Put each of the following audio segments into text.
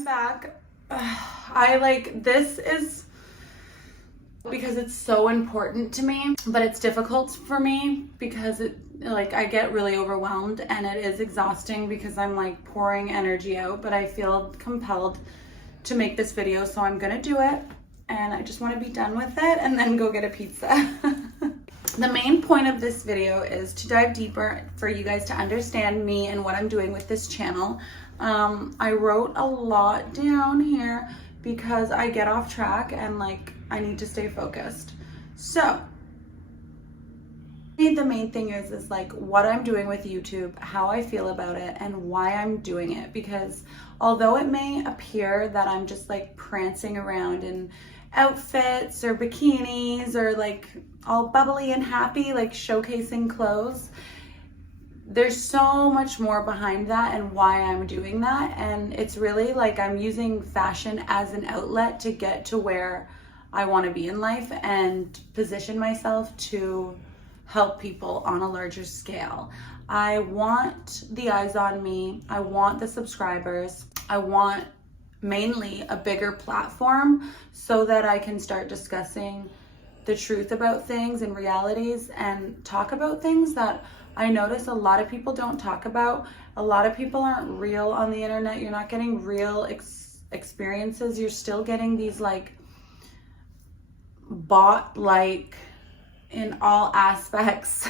I'm back. I like, this is because it's so important to me, but it's difficult for me because I get really overwhelmed and it is exhausting because I'm like pouring energy out, but I feel compelled to make this video, so I'm gonna do it, and I just want to be done with it and then go get a pizza. The main point of this video is to dive deeper for you guys to understand me and what I'm doing with this channel. I wrote a lot down here because I get off track and like I need to stay focused. So the main thing is like what I'm doing with YouTube, how I feel about it, and why I'm doing it. Because although it may appear that I'm just like prancing around in outfits or bikinis or like all bubbly and happy, like showcasing clothes, there's so much more behind that and why I'm doing that. And it's really like I'm using fashion as an outlet to get to where I want to be in life and position myself to help people on a larger scale. I want the eyes on me. I want the subscribers. I want mainly a bigger platform so that I can start discussing the truth about things and realities and talk about things that I notice a lot of people don't talk about. A lot of people aren't real on the internet. You're not getting real experiences. You're still getting these like bot-like, in all aspects,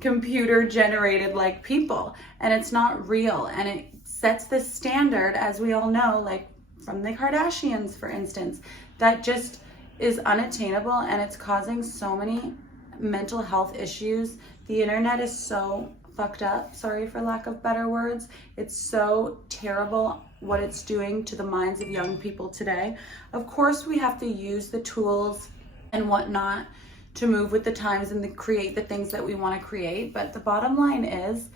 computer generated like people, and it's not real. And it sets this standard, as we all know, like from the Kardashians, for instance, that just is unattainable, and it's causing so many mental health issues. The internet is so fucked up, sorry for lack of better words. It's so terrible what it's doing to the minds of young people today. Of course, we have to use the tools and whatnot to move with the times and to create the things that we want to create. But the bottom line is,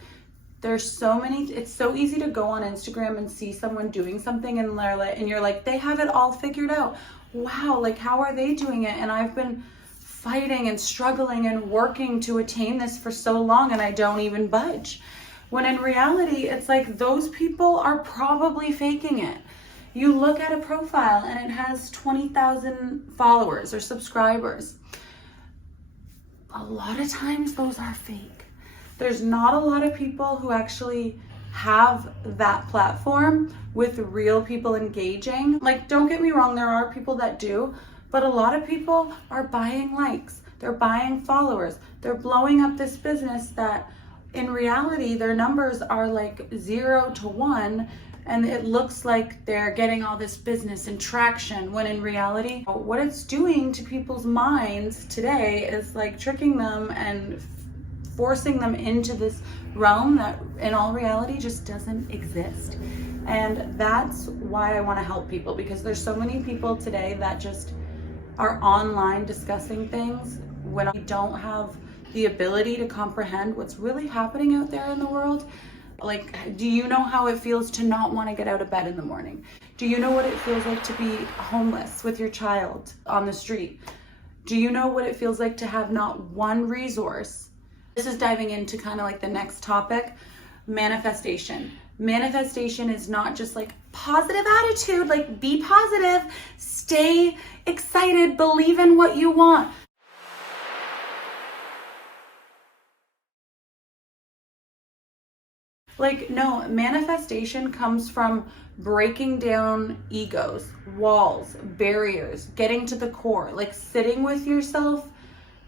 there's so many, it's so easy to go on Instagram and see someone doing something and you're like, they have it all figured out. Wow, like how are they doing it? And I've been fighting and struggling and working to attain this for so long, and I don't even budge. When in reality, it's like those people are probably faking it. You look at a profile and it has 20,000 followers or subscribers. A lot of times those are fake. There's not a lot of people who actually have that platform with real people engaging. Like, don't get me wrong, there are people that do, but a lot of people are buying likes, they're buying followers, they're blowing up this business that in reality their numbers are like 0 to 1, and it looks like they're getting all this business and traction, when in reality what it's doing to people's minds today is like tricking them and forcing them into this realm that in all reality just doesn't exist. And that's why I want to help people, because there's so many people today that just are online discussing things when we don't have the ability to comprehend what's really happening out there in the world. Like, do you know how it feels to not want to get out of bed in the morning? Do you know what it feels like to be homeless with your child on the street? Do you know what it feels like to have not one resource? This is diving into kind of like the next topic, manifestation. Manifestation is not just like positive attitude, like be positive, stay excited, believe in what you want. Like, no, manifestation comes from breaking down egos, walls, barriers, getting to the core, like sitting with yourself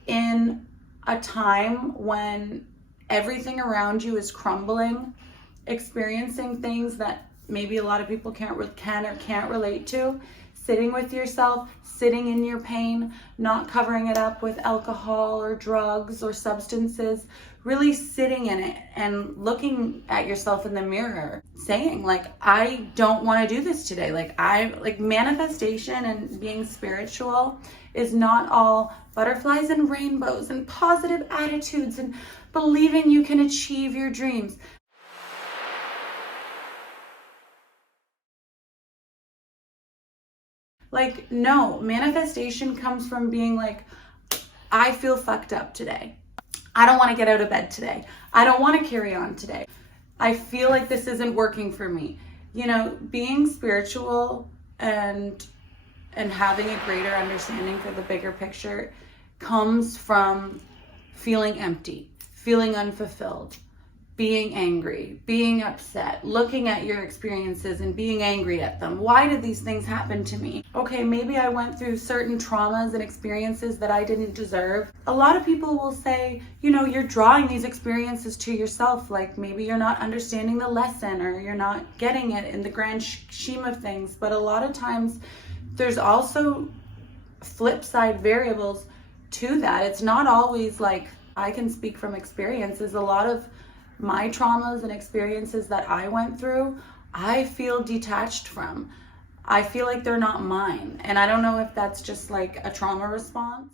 in a time when everything around you is crumbling, experiencing things that maybe a lot of people can or can't relate to, sitting with yourself, sitting in your pain, not covering it up with alcohol or drugs or substances, really sitting in it and looking at yourself in the mirror, saying like, I don't want to do this today. Like manifestation and being spiritual is not all butterflies and rainbows and positive attitudes and believing you can achieve your dreams. Like, no, manifestation comes from being like, I feel fucked up today. I don't want to get out of bed today. I don't want to carry on today. I feel like this isn't working for me. You know, being spiritual and having a greater understanding for the bigger picture comes from feeling empty, feeling unfulfilled, being angry, being upset, looking at your experiences and being angry at them. Why did these things happen to me? Okay, maybe I went through certain traumas and experiences that I didn't deserve. A lot of people will say, you know, you're drawing these experiences to yourself. Like maybe you're not understanding the lesson or you're not getting it in the grand scheme of things. But a lot of times there's also flip side variables to that. It's not always like, I can speak from experiences. A lot of my traumas and experiences that I went through, I feel detached from. I feel like they're not mine. And I don't know if that's just like a trauma response.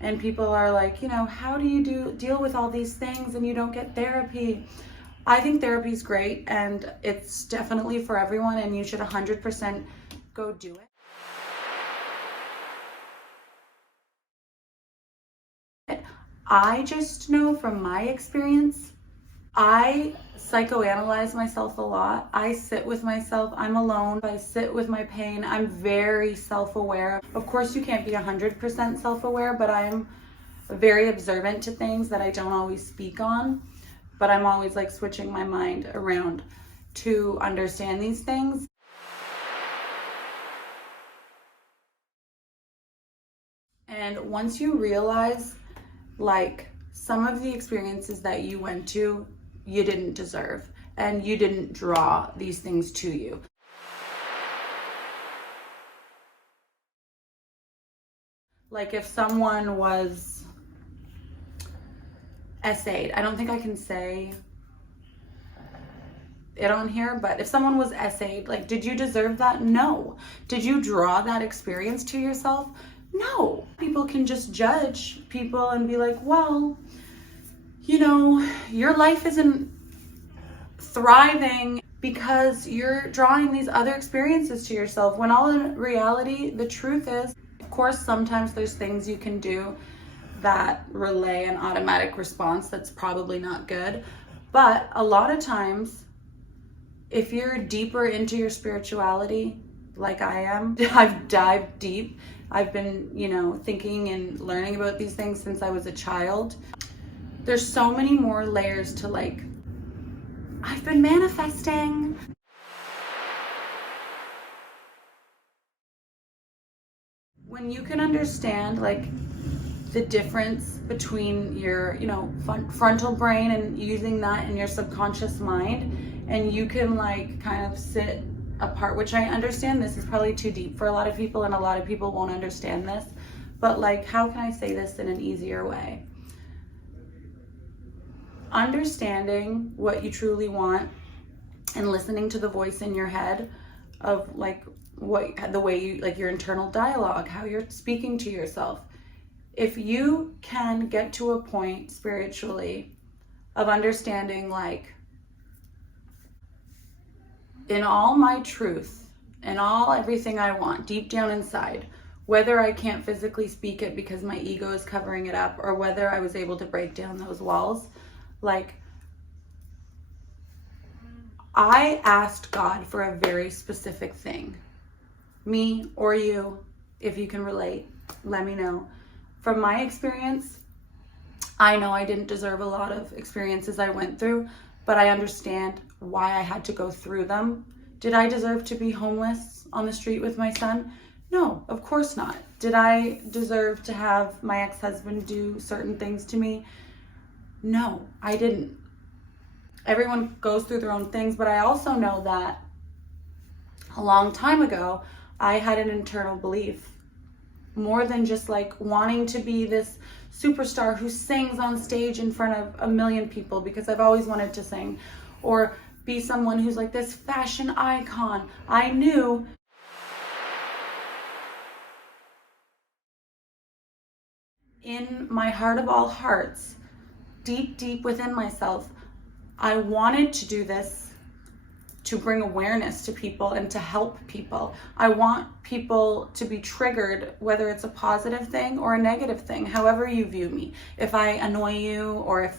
And people are like, you know, how do you deal with all these things and you don't get therapy? I think therapy is great and it's definitely for everyone and you should 100% go do it. I just know from my experience, I psychoanalyze myself a lot. I sit with myself. I'm alone. I sit with my pain. I'm very self-aware. Of course, you can't be 100% self-aware, but I'm very observant to things that I don't always speak on. But I'm always like switching my mind around to understand these things. And once you realize like some of the experiences that you went to, you didn't deserve and you didn't draw these things to you. Like if someone was essayed, I don't think I can say it on here, but if someone was essayed, like, did you deserve that? No. Did you draw that experience to yourself? No. People can just judge people and be like, well, you know, your life isn't thriving because you're drawing these other experiences to yourself, when all in reality, the truth is, of course, sometimes there's things you can do that relay an automatic response that's probably not good. But a lot of times, if you're deeper into your spirituality, like I am, I've dived deep. I've been, you know, thinking and learning about these things since I was a child. There's so many more layers to like, I've been manifesting. When you can understand like the difference between your, you know, frontal brain and using that in your subconscious mind, and you can like kind of sit apart, which I understand this is probably too deep for a lot of people and a lot of people won't understand this, but like, how can I say this in an easier way? Understanding what you truly want and listening to the voice in your head of like the way you, like your internal dialogue, how you're speaking to yourself. If you can get to a point spiritually of understanding like, in all my truth and all everything I want deep down inside, whether I can't physically speak it because my ego is covering it up, or whether I was able to break down those walls, like I asked God for a very specific thing. Me or you, if you can relate, let me know. From my experience, I know I didn't deserve a lot of experiences I went through, but I understand why I had to go through them. Did I deserve to be homeless on the street with my son? No, of course not. Did I deserve to have my ex-husband do certain things to me? No, I didn't. Everyone goes through their own things, but I also know that a long time ago, I had an internal belief, more than just like wanting to be this superstar who sings on stage in front of a million people, because I've always wanted to sing, or be someone who's like this fashion icon. I knew in my heart of all hearts, deep, deep within myself, I wanted to do this to bring awareness to people and to help people. I want people to be triggered, whether it's a positive thing or a negative thing, however you view me. If I annoy you or if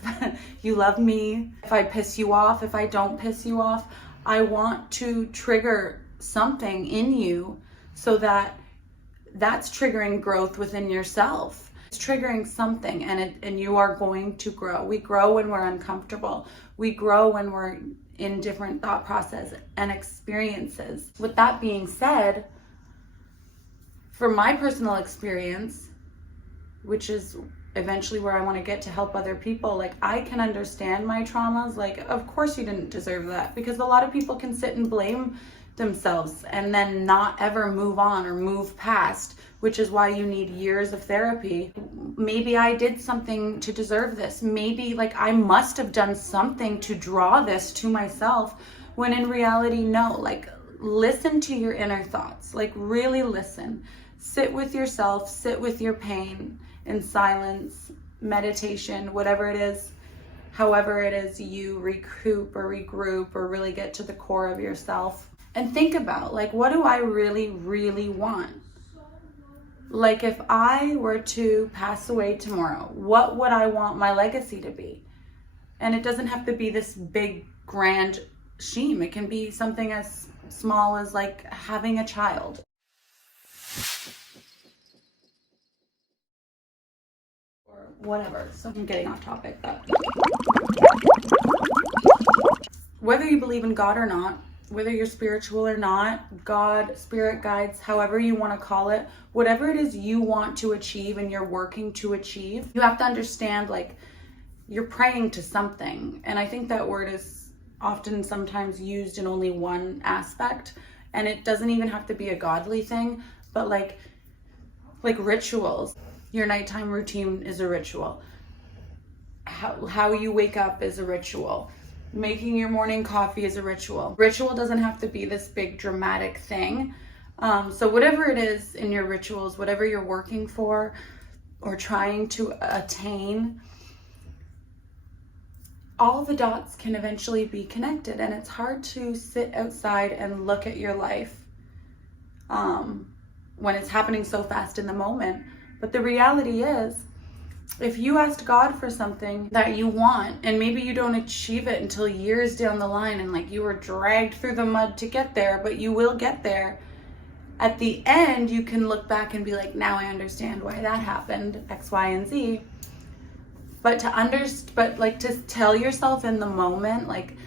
you love me, if I piss you off, if I don't piss you off, I want to trigger something in you so that that's triggering growth within yourself. It's triggering something, and you are going to grow. We grow when we're uncomfortable. We grow when we're in different thought process and experiences. With that being said, for my personal experience, which is eventually where I want to get to help other people, like, I can understand my traumas. Like, of course you didn't deserve that, because a lot of people can sit and blame themselves and then not ever move on or move past, which is why you need years of therapy. Maybe I did something to deserve this. Maybe, like, I must have done something to draw this to myself, when in reality, no. Like, listen to your inner thoughts. Like, really listen. Sit with yourself, sit with your pain in silence, meditation, whatever it is, however it is you recoup or regroup or really get to the core of yourself. And think about, like, what do I really, really want? Like, if I were to pass away tomorrow, what would I want my legacy to be? And it doesn't have to be this big, grand scheme. It can be something as small as, like, having a child. Or whatever. So I'm getting off topic, but whether you believe in God or not, whether you're spiritual or not, God, spirit guides, however you want to call it, whatever it is you want to achieve and you're working to achieve, you have to understand, like, you're praying to something. And I think that word is often sometimes used in only one aspect, and it doesn't even have to be a godly thing, but like rituals. Your nighttime routine is a ritual. How you wake up is a ritual. Making your morning coffee is a ritual. Ritual doesn't have to be this big dramatic thing. So whatever it is in your rituals, whatever you're working for or trying to attain, all the dots can eventually be connected. And it's hard to sit outside and look at your life when it's happening so fast in the moment. But the reality is, if you asked God for something that you want, and maybe you don't achieve it until years down the line, and like you were dragged through the mud to get there, but you will get there. At the end, you can look back and be like, now I understand why that happened, X, Y, and Z. But to tell yourself in the moment, like,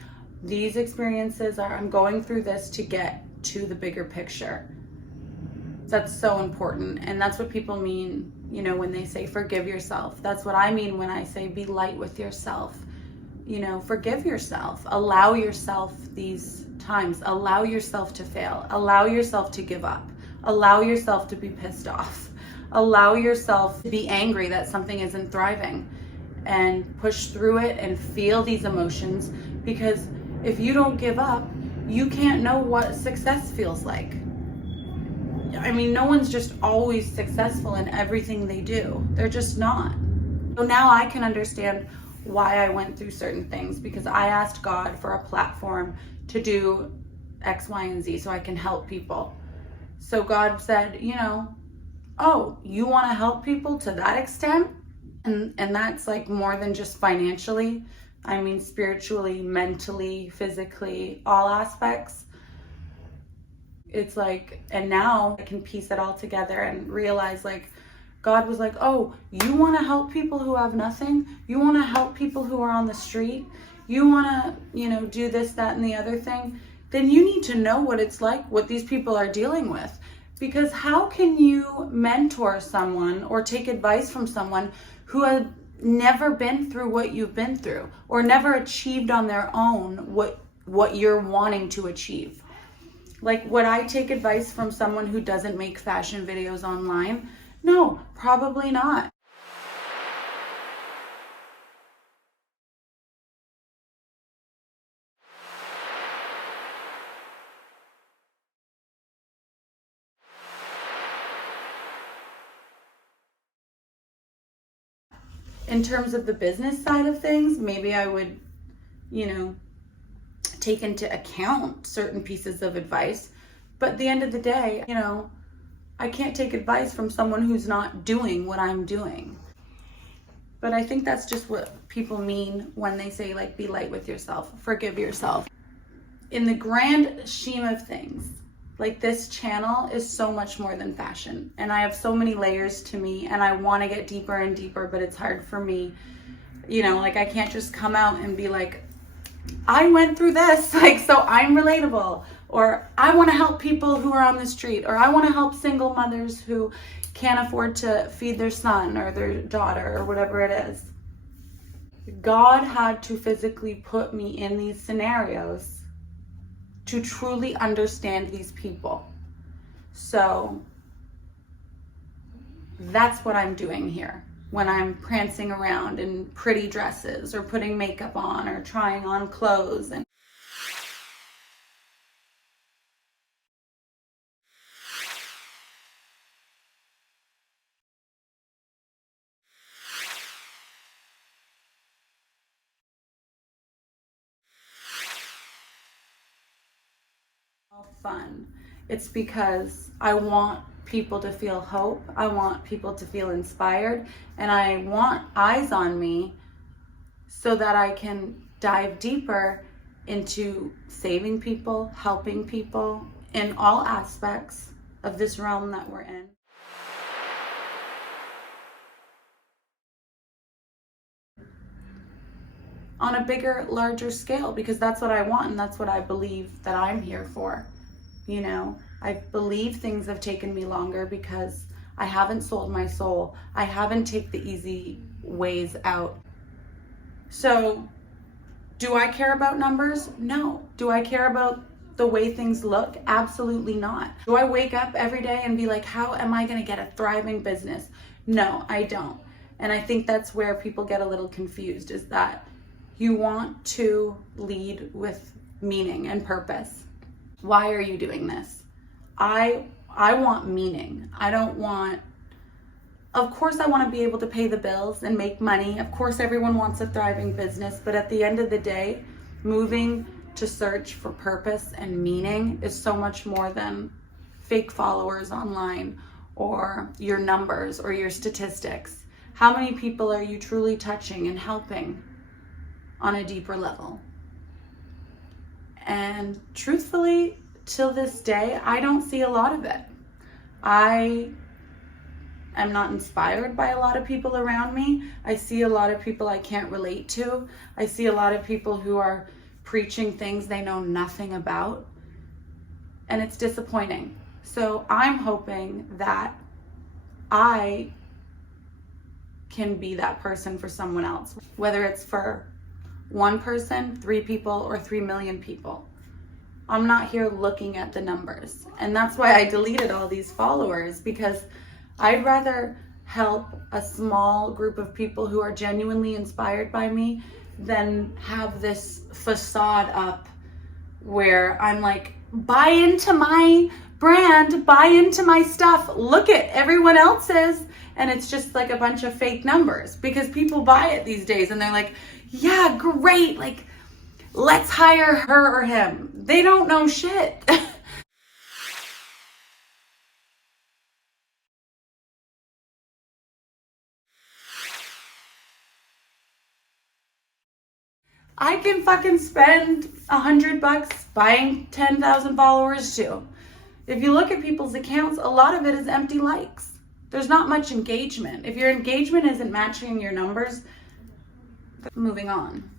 these experiences I'm going through this to get to the bigger picture. That's so important. And that's what people mean, when they say forgive yourself. That's what I mean when I say be light with yourself. Forgive yourself. Allow yourself these times. Allow yourself to fail. Allow yourself to give up. Allow yourself to be pissed off. Allow yourself to be angry that something isn't thriving, and push through it and feel these emotions, because if you don't give up, you can't know what success feels like. I mean, no one's just always successful in everything they do. They're just not. So now I can understand why I went through certain things, because I asked God for a platform to do X, Y, and Z so I can help people. So God said, oh, you want to help people to that extent? And that's like more than just financially. I mean, spiritually, mentally, physically, all aspects. It's like, and now I can piece it all together and realize, like, God was like, oh, you want to help people who have nothing? You want to help people who are on the street? You want to, do this, that, and the other thing? Then you need to know what it's like, what these people are dealing with. Because how can you mentor someone or take advice from someone who has never been through what you've been through, or never achieved on their own what you're wanting to achieve? Like, would I take advice from someone who doesn't make fashion videos online? No, probably not. In terms of the business side of things, maybe I would, take into account certain pieces of advice. But at the end of the day, you know, I can't take advice from someone who's not doing what I'm doing. But I think that's just what people mean when they say, like, be light with yourself, forgive yourself. In the grand scheme of things, like, this channel is so much more than fashion. And I have so many layers to me, and I want to get deeper and deeper, but it's hard for me. You know, like, I can't just come out and be like, I went through this, like, so I'm relatable. Or I want to help people who are on the street. Or I want to help single mothers who can't afford to feed their son or their daughter or whatever it is. God had to physically put me in these scenarios to truly understand these people. So that's what I'm doing here when I'm prancing around in pretty dresses or putting makeup on or trying on clothes. And fun. It's because I want people to feel hope. I want people to feel inspired, and I want eyes on me so that I can dive deeper into saving people, helping people in all aspects of this realm that we're in. On a bigger, larger scale, because that's what I want and that's what I believe that I'm here for. You know, I believe things have taken me longer because I haven't sold my soul. I haven't taken the easy ways out. So, do I care about numbers? No. Do I care about the way things look? Absolutely not. Do I wake up every day and be like, how am I going to get a thriving business? No, I don't. And I think that's where people get a little confused, is that you want to lead with meaning and purpose. Why are you doing this? I want meaning. I don't want, of course I want to be able to pay the bills and make money. Of course everyone wants a thriving business, but at the end of the day, moving to search for purpose and meaning is so much more than fake followers online or your numbers or your statistics. How many people are you truly touching and helping on a deeper level? And truthfully, till this day, I don't see a lot of it. I am not inspired by a lot of people around me. I see a lot of people I can't relate to. I see a lot of people who are preaching things they know nothing about. And it's disappointing. So I'm hoping that I can be that person for someone else, whether it's for one person, 3 people, or 3 million people. I'm not here looking at the numbers. And that's why I deleted all these followers, because I'd rather help a small group of people who are genuinely inspired by me than have this facade up where I'm like, buy into my brand, buy into my stuff, look at everyone else's, and it's just like a bunch of fake numbers, because people buy it these days and they're like, yeah, great, like, let's hire her or him. They don't know shit. I can fucking spend $100 buying 10,000 followers too. If you look at people's accounts, a lot of it is empty likes. There's not much engagement. If your engagement isn't matching your numbers, moving on.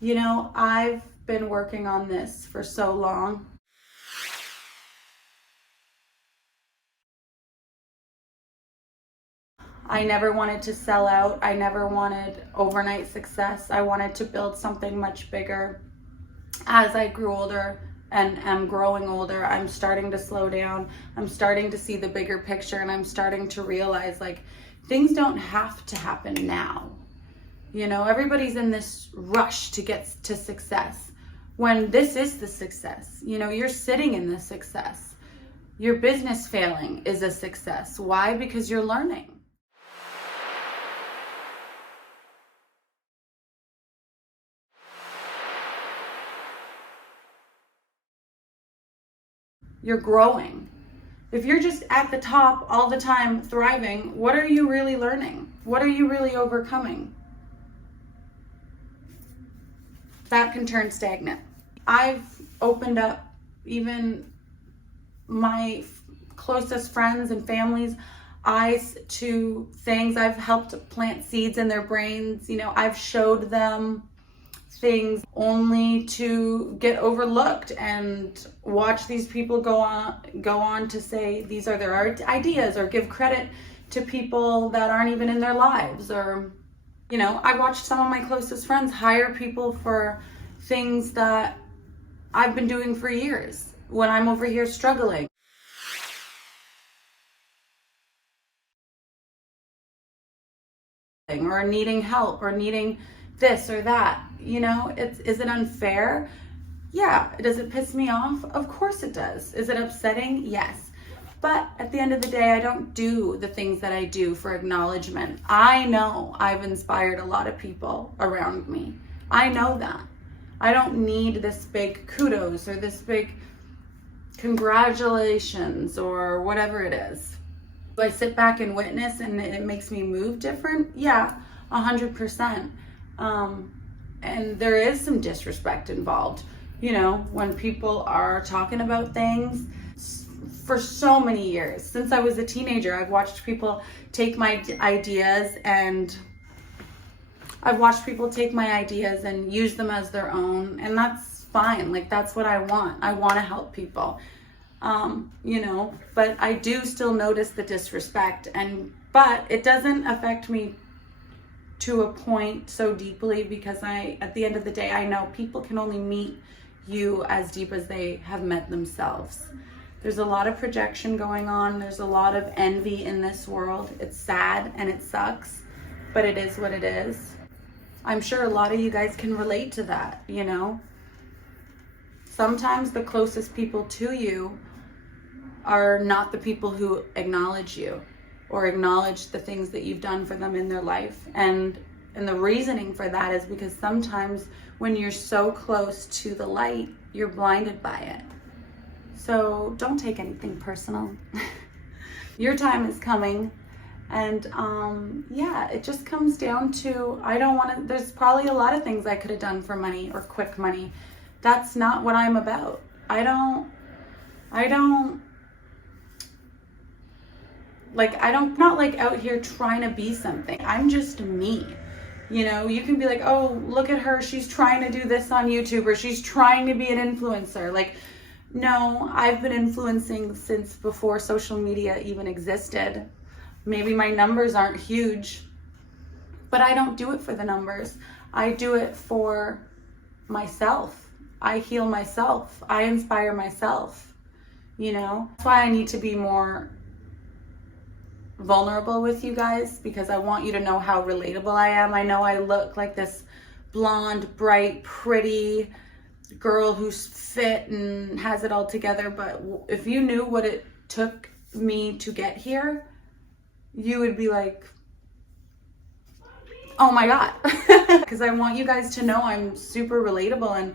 You know, I've been working on this for so long. I never wanted to sell out. I never wanted overnight success. I wanted to build something much bigger. As I grew older and am growing older, I'm starting to slow down. I'm starting to see the bigger picture, and I'm starting to realize, like, things don't have to happen now. You know, everybody's in this rush to get to success when this is the success. You know, you're sitting in the success. Your business failing is a success. Why? Because you're learning. You're growing. If you're just at the top all the time thriving, what are you really learning? What are you really overcoming? That can turn stagnant. I've opened up even my closest friends and family's eyes to things. I've helped plant seeds in their brains. I've showed them things only to get overlooked and watch these people go on to say these are their ideas, or give credit to people that aren't even in their lives. Or I watched some of my closest friends hire people for things that I've been doing for years when I'm over here struggling or needing help or needing this or that. Is it unfair? Yeah. Does it piss me off? Of course it does. Is it upsetting? Yes. But at the end of the day, I don't do the things that I do for acknowledgement. I know I've inspired a lot of people around me. I know that. I don't need this big kudos or this big congratulations or whatever it is. Do I sit back and witness and it makes me move different? Yeah, 100%. And there is some disrespect involved. When people are talking about things. For so many years, since I was a teenager, I've watched people take my ideas and use them as their own, and that's fine. Like, that's what I want. I want to help people. But I do still notice the disrespect, but it doesn't affect me to a point so deeply, because at the end of the day, I know people can only meet you as deep as they have met themselves. There's a lot of projection going on. There's a lot of envy in this world. It's sad and it sucks, but it is what it is. I'm sure a lot of you guys can relate to that, Sometimes the closest people to you are not the people who acknowledge you or acknowledge the things that you've done for them in their life. And the reasoning for that is because sometimes when you're so close to the light, you're blinded by it. So don't take anything personal. Your time is coming. And it just comes down to, there's probably a lot of things I could have done for money or quick money. That's not what I'm about. I'm not like out here trying to be something. I'm just me. You can be like, oh, look at her. She's trying to do this on YouTube, or she's trying to be an influencer. Like, no, I've been influencing since before social media even existed. Maybe my numbers aren't huge, but I don't do it for the numbers. I do it for myself. I heal myself. I inspire myself. That's why I need to be more vulnerable with you guys, because I want you to know how relatable I am. I know I look like this blonde, bright, pretty girl who's fit and has it all together, but if you knew what it took me to get here, you would be like, oh my God. Because I want you guys to know I'm super relatable, and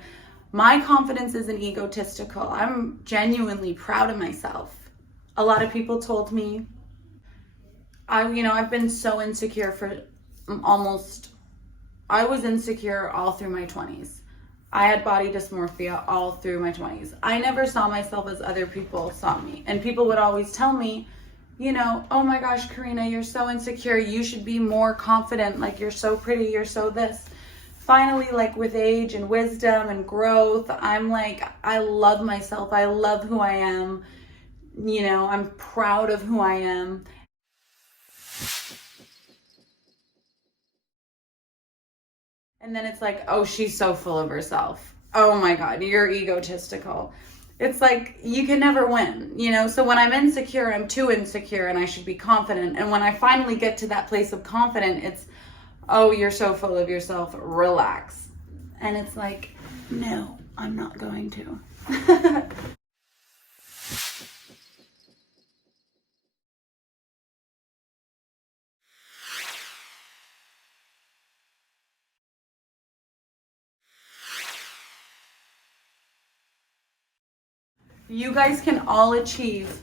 my confidence isn't egotistical. I'm genuinely proud of myself. A lot of people told me, I've been so insecure I was insecure all through my 20s. I had body dysmorphia all through my 20s. I never saw myself as other people saw me. And people would always tell me, oh my gosh, Karina, you're so insecure. You should be more confident. Like, you're so pretty. You're so this. Finally, like, with age and wisdom and growth, I'm like, I love myself. I love who I am. I'm proud of who I am. And then it's like, oh, she's so full of herself. Oh my God, you're egotistical. It's like, you can never win, So when I'm insecure, I'm too insecure and I should be confident. And when I finally get to that place of confidence, it's, oh, you're so full of yourself, relax. And it's like, no, I'm not going to. You guys can all achieve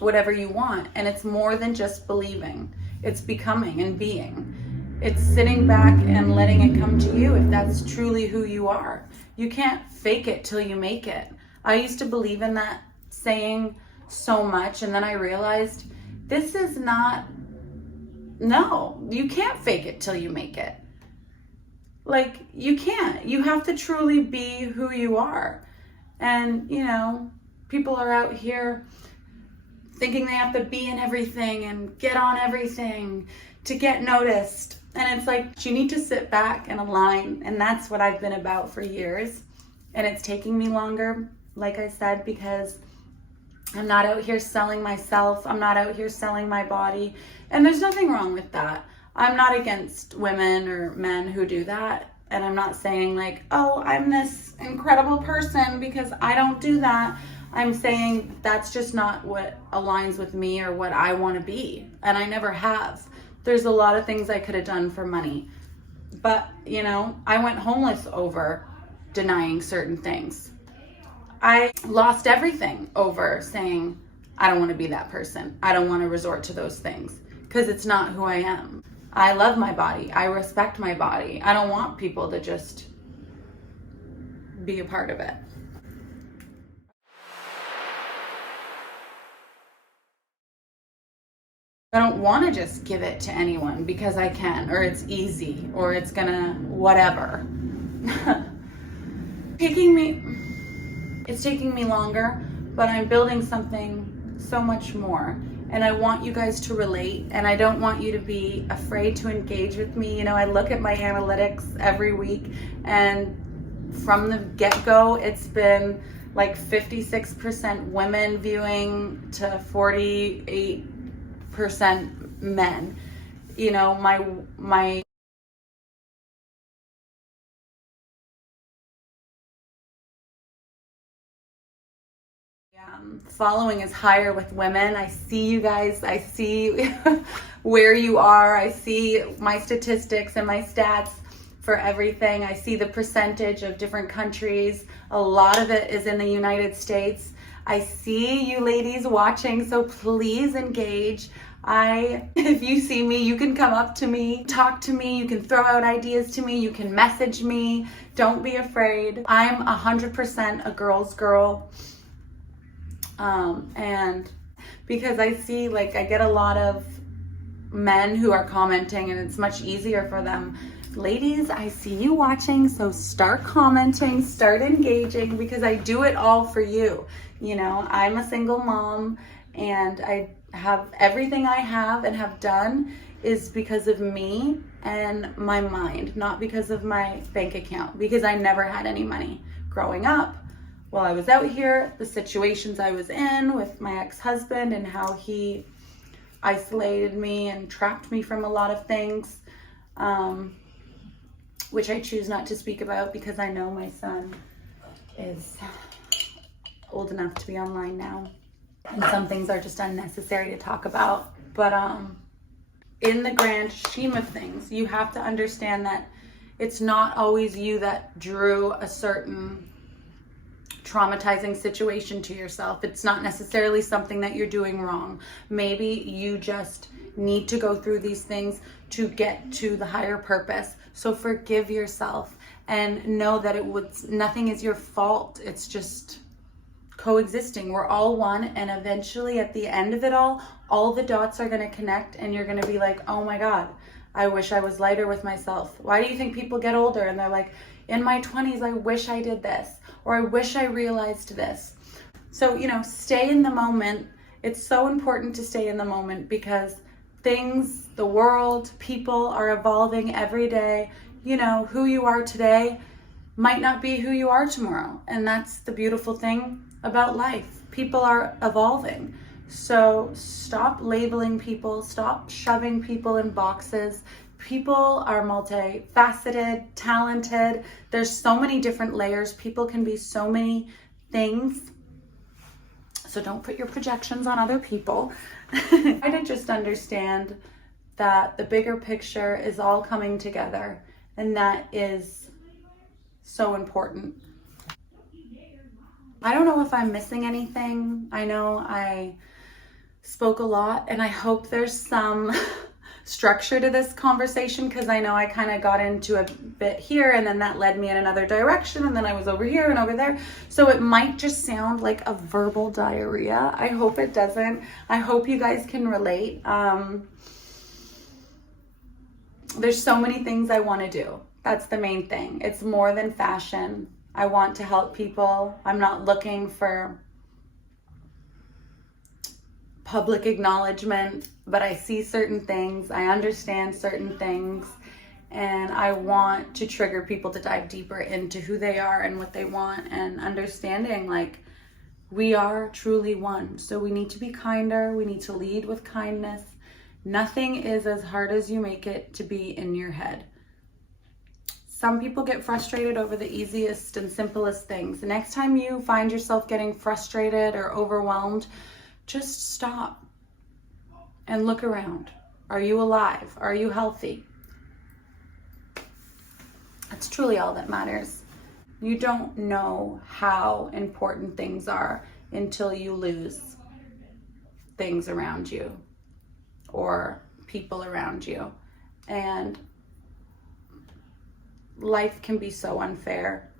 whatever you want. And it's more than just believing. It's becoming and being. It's sitting back and letting it come to you if that's truly who you are. You can't fake it till you make it. I used to believe in that saying so much, and then I realized this is not, no, you can't fake it till you make it. Like, you can't. You have to truly be who you are. And, you know, people are out here thinking they have to be in everything and get on everything to get noticed. And it's like, you need to sit back and align. And that's what I've been about for years. And it's taking me longer, like I said, because I'm not out here selling myself. I'm not out here selling my body. And there's nothing wrong with that. I'm not against women or men who do that. And I'm not saying like, oh, I'm this incredible person because I don't do that. I'm saying that's just not what aligns with me or what I want to be. And I never have. There's a lot of things I could have done for money. But, you know, I went homeless over denying certain things. I lost everything over saying, I don't want to be that person. I don't want to resort to those things because it's not who I am. I love my body. I respect my body. I don't want people to just be a part of it. I don't want to just give it to anyone because I can, or it's easy, or it's gonna whatever. It's taking me longer, but I'm building something so much more. And I want you guys to relate, and I don't want you to be afraid to engage with me. You know, I look at my analytics every week, and from the get-go, it's been like 56% women viewing to 48% men. You know, my following is higher with women. I see you guys. I see where you are. I see my statistics and my stats for everything. I see the percentage of different countries. A lot of it is in the United States. I see you ladies watching, so please engage. If you see me, you can come up to me, talk to me, you can throw out ideas to me, you can message me. Don't be afraid. I'm 100% a girl's girl. And because I see, like, I get a lot of men who are commenting, and it's much easier for them. Ladies, I see you watching, so start commenting, start engaging, because I do it all for you. You know, I'm a single mom, and I have everything I have and have done is because of me and my mind, not because of my bank account, because I never had any money growing up. While I was out here, the situations I was in with my ex-husband and how he isolated me and trapped me from a lot of things, which I choose not to speak about because I know my son is old enough to be online now. And some things are just unnecessary to talk about. But in the grand scheme of things, you have to understand that it's not always you that drew a certain traumatizing situation to yourself. It's not necessarily something that you're doing wrong. Maybe you just need to go through these things to get to the higher purpose. So forgive yourself and know that nothing is your fault. It's just coexisting. We're all one, and eventually at the end of it all the dots are going to connect, and you're going to be like, oh my God, I wish I was lighter with myself. Why do you think people get older and they're like, in my 20s, I wish I did this, or I wish I realized this. So, you know, stay in the moment. It's so important to stay in the moment because things, the world, people are evolving every day. You know, who you are today might not be who you are tomorrow. And that's the beautiful thing about life. People are evolving. So stop labeling people, stop shoving people in boxes. People are multifaceted, talented. There's so many different layers. People can be so many things. So don't put your projections on other people. I did just understand that the bigger picture is all coming together, and that is so important. I don't know if I'm missing anything. I know I spoke a lot, and I hope there's some structure to this conversation, because I know I kind of got into a bit here and then that led me in another direction, and then I was over here and over there. So it might just sound like a verbal diarrhea. I hope it doesn't. I hope you guys can relate. There's so many things I want to do. That's the main thing. It's more than fashion. I want to help people. I'm not looking for public acknowledgement, but I see certain things, I understand certain things, and I want to trigger people to dive deeper into who they are and what they want, and understanding like we are truly one. So we need to be kinder. We need to lead with kindness. Nothing is as hard as you make it to be in your head. Some people get frustrated over the easiest and simplest things. The next time you find yourself getting frustrated or overwhelmed, just stop and look around. Are you alive? Are you healthy? That's truly all that matters. You don't know how important things are until you lose things around you or people around you. And life can be so unfair,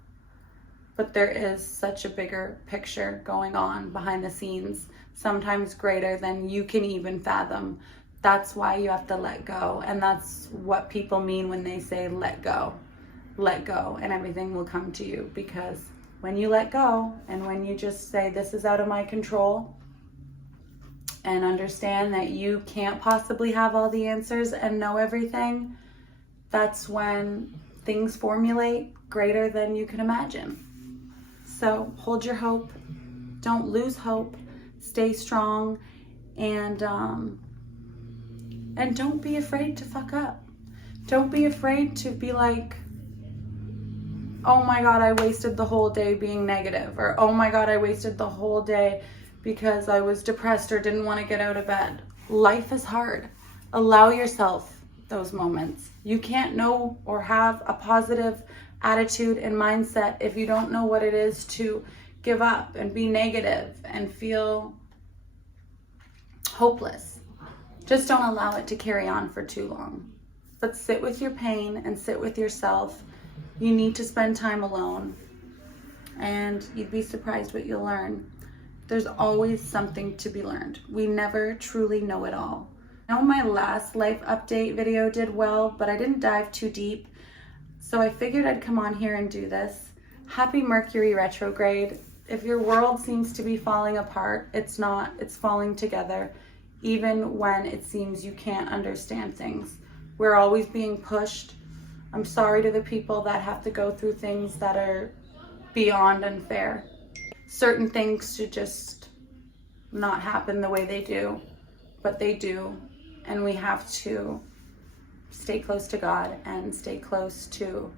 but there is such a bigger picture going on behind the scenes, sometimes greater than you can even fathom. That's why you have to let go. And that's what people mean when they say let go. Let go and everything will come to you. Because when you let go and when you just say this is out of my control, and understand that you can't possibly have all the answers and know everything, that's when things formulate greater than you can imagine. So hold your hope. Don't lose hope. Stay strong, and don't be afraid to fuck up. Don't be afraid to be like, oh my God, I wasted the whole day being negative, or oh my God, I wasted the whole day because I was depressed or didn't want to get out of bed. Life is hard. Allow yourself those moments. You can't know or have a positive attitude and mindset if you don't know what it is to give up and be negative and feel hopeless. Just don't allow it to carry on for too long. But sit with your pain and sit with yourself. You need to spend time alone, and you'd be surprised what you'll learn. There's always something to be learned. We never truly know it all. I know my last life update video did well, but I didn't dive too deep. So I figured I'd come on here and do this. Happy Mercury retrograde. If your world seems to be falling apart, it's not. It's falling together, even when it seems you can't understand things. We're always being pushed. I'm sorry to the people that have to go through things that are beyond unfair. Certain things should just not happen the way they do, but they do. And we have to stay close to God and stay close to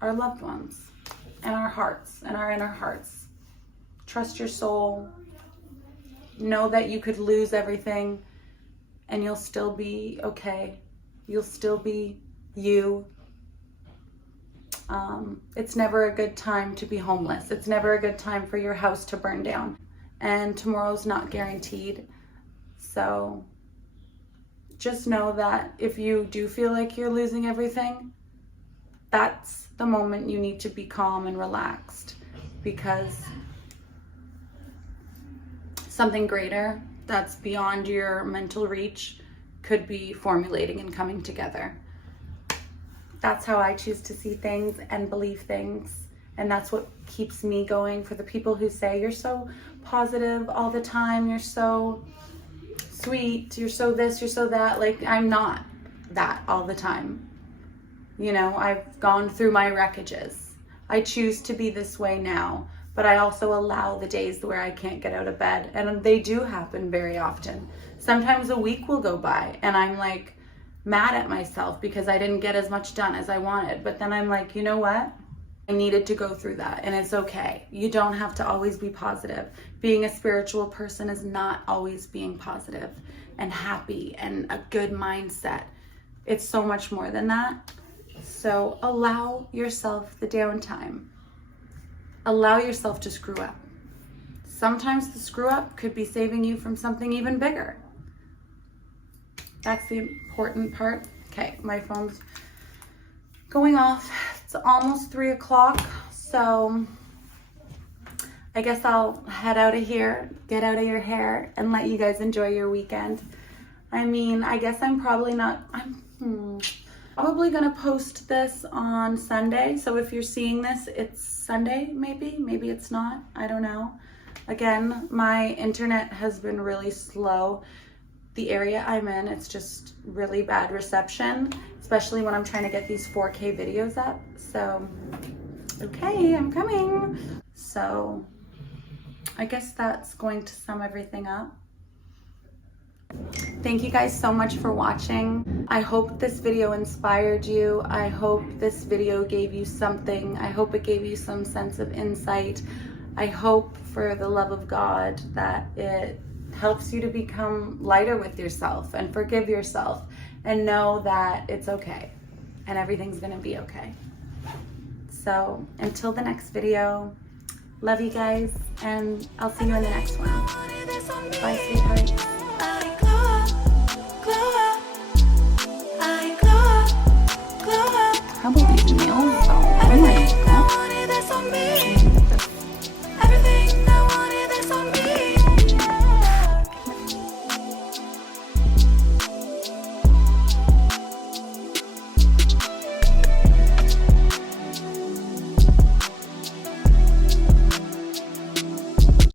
our loved ones and our hearts and our inner hearts. Trust your soul. Know that you could lose everything and you'll still be okay. You'll still be you. It's never a good time to be homeless. It's never a good time for your house to burn down. And tomorrow's not guaranteed. So just know that if you do feel like you're losing everything, that's the moment you need to be calm and relaxed, because something greater that's beyond your mental reach could be formulating and coming together. That's how I choose to see things and believe things. And that's what keeps me going. For the people who say, you're so positive all the time, you're so sweet, you're so this, you're so that. Like, I'm not that all the time. You know, I've gone through my wreckages. I choose to be this way now, but I also allow the days where I can't get out of bed. And they do happen very often. Sometimes a week will go by and I'm like mad at myself because I didn't get as much done as I wanted. But then I'm like, you know what? I needed to go through that, and it's okay. You don't have to always be positive. Being a spiritual person is not always being positive and happy and a good mindset. It's so much more than that. So allow yourself the downtime. allow yourself to screw up. Sometimes the screw up could be saving you from something even bigger. That's the important part. Okay, my phone's going off. It's almost 3 o'clock, so I guess I'll head out of here, get out of your hair, and let you guys enjoy your weekend. I mean, I guess I'm probably probably gonna post this on Sunday. So if you're seeing this, it's Sunday, maybe it's not, I don't know. Again, my internet has been really slow. The area I'm in, it's just really bad reception, especially when I'm trying to get these 4K videos up. So, okay, I'm coming. So, I guess that's going to sum everything up. Thank you guys so much for watching. I hope this video inspired you. I hope this video gave you something. I hope it gave you some sense of insight. I hope, for the love of God, that it helps you to become lighter with yourself and forgive yourself and know that it's okay and everything's gonna be okay. So until the next video, love you guys, and I'll see you in the next one. Bye, sweetheart. How about these nails?